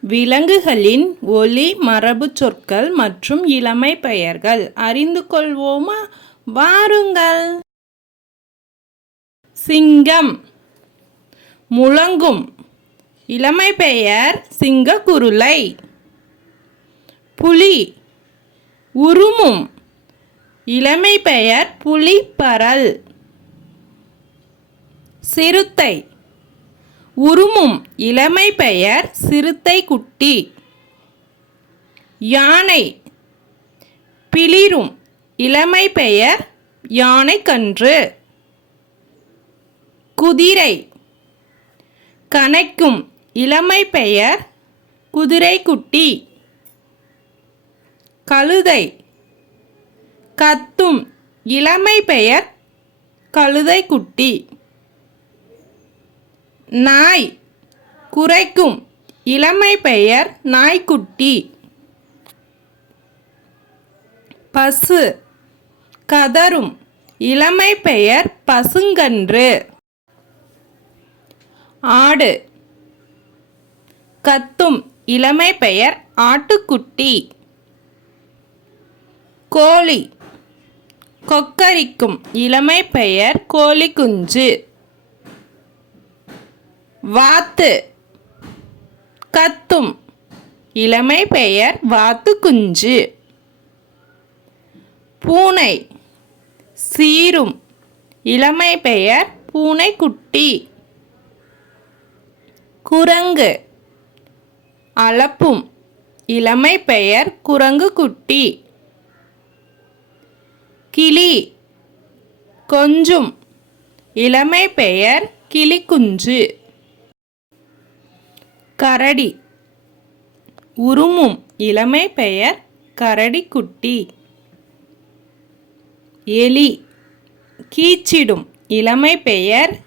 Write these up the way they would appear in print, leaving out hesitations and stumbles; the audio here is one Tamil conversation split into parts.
விலங்குகளின் ஒலி மரபுச் சொற்கள் மற்றும் இளமை பெயர்கள் அறிந்து கொள்வோமா? வாருங்கள். சிங்கம் முழங்கும். இளமை பெயர் சிங்கக்குருளை. புலி உருமும். இளமை பெயர் புலிப்பரல். சிறுத்தை உருமும். இளமை பெயர் சிறுத்தை குட்டி. யானை பிளிரும். இளமை பெயர் யானைக்கன்று. குதிரை கனைக்கும். இளமை பெயர் குதிரைக்குட்டி. கழுதை கத்தும். இளமை பெயர் கழுதைக்குட்டி. நாய் குரைக்கும். இளமை பெயர் நாய்க்குட்டி. பசு கதரும். இளமை பெயர் பசுங்கன்று. ஆடு கத்தும். இளமை பெயர் ஆட்டுக்குட்டி. கோழி கொக்கரிக்கும். இளமை பெயர் கோழிக்குஞ்சு. வாத்து கத்தும். இளமை பெயர் வாத்துக்குஞ்சு. பூனை சீரும். இளமை பெயர் பூனைக்குட்டி. குரங்கு அலப்பும். இளமை பெயர் குரங்குக்குட்டி. கிளி கொஞ்சும். இளமை பெயர் கிளிக்குஞ்சு. கரடி உருமும். இளமை பெயர் கரடிக்குட்டி. எலி கீச்சிடும். இளமை பெயர்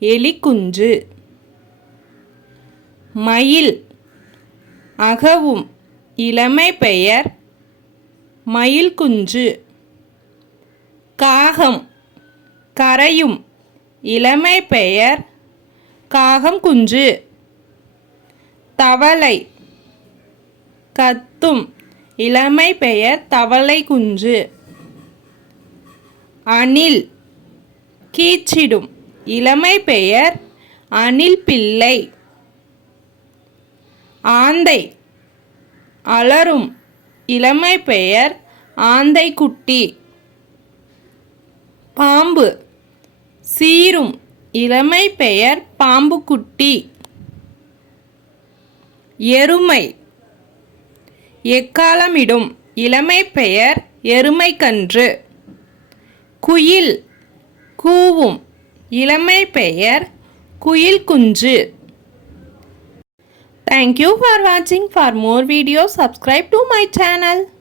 எலிக்குஞ்சு. மயில் அகவும். இளமை பெயர் மயில்குஞ்சு. காகம் கரையும். இளமை பெயர் காகம் குஞ்சு. தவளை கத்தும். இளமை பெயர் தவளை குஞ்சு. அணில் கீச்சிடும். இளமை பெயர் அணில் பிள்ளை. ஆந்தை அலறும். இளமை பெயர் ஆந்தைக்குட்டி. பாம்பு சீரும். இளமை பெயர் பாம்புக்குட்டி. எருமை எக்காலமிடும். இளமை பெயர் எருமைக்கன்று. குயில் கூவும். இளமை பெயர் குயில் குஞ்சு. Thank you for watching. For more videos, subscribe to my channel.